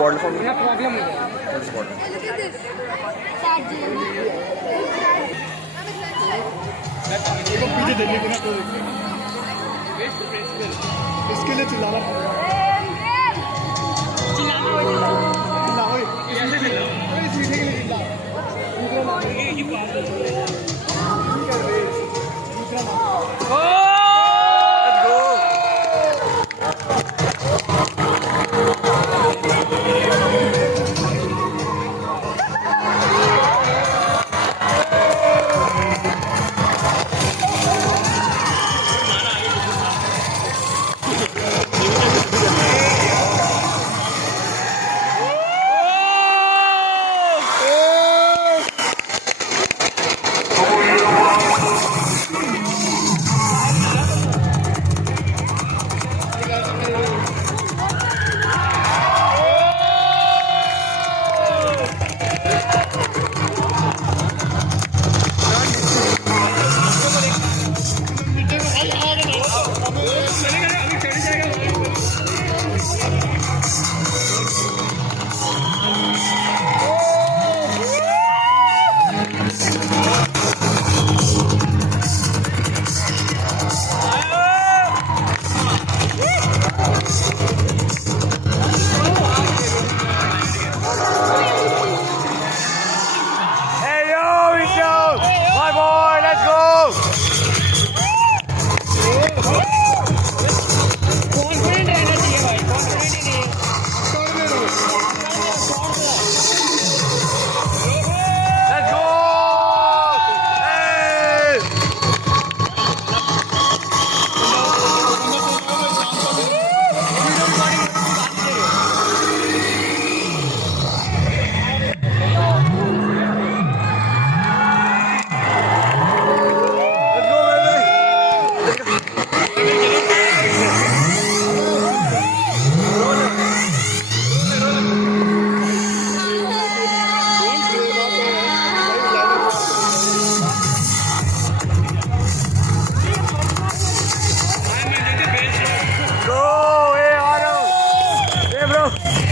bottle for me? No problem. What's the bottle? Look at this. देखो पीछे जल्दी बिना तो इसके लिए चिल्लाना पड़ेगा चिल्लाना ओए ऐसे चिल्लाओ ओए सीधे के लिए चिल्लाओ दूसरा नाम ये बात है दूसरा नाम Go, hey, Arnav. Hey, bro.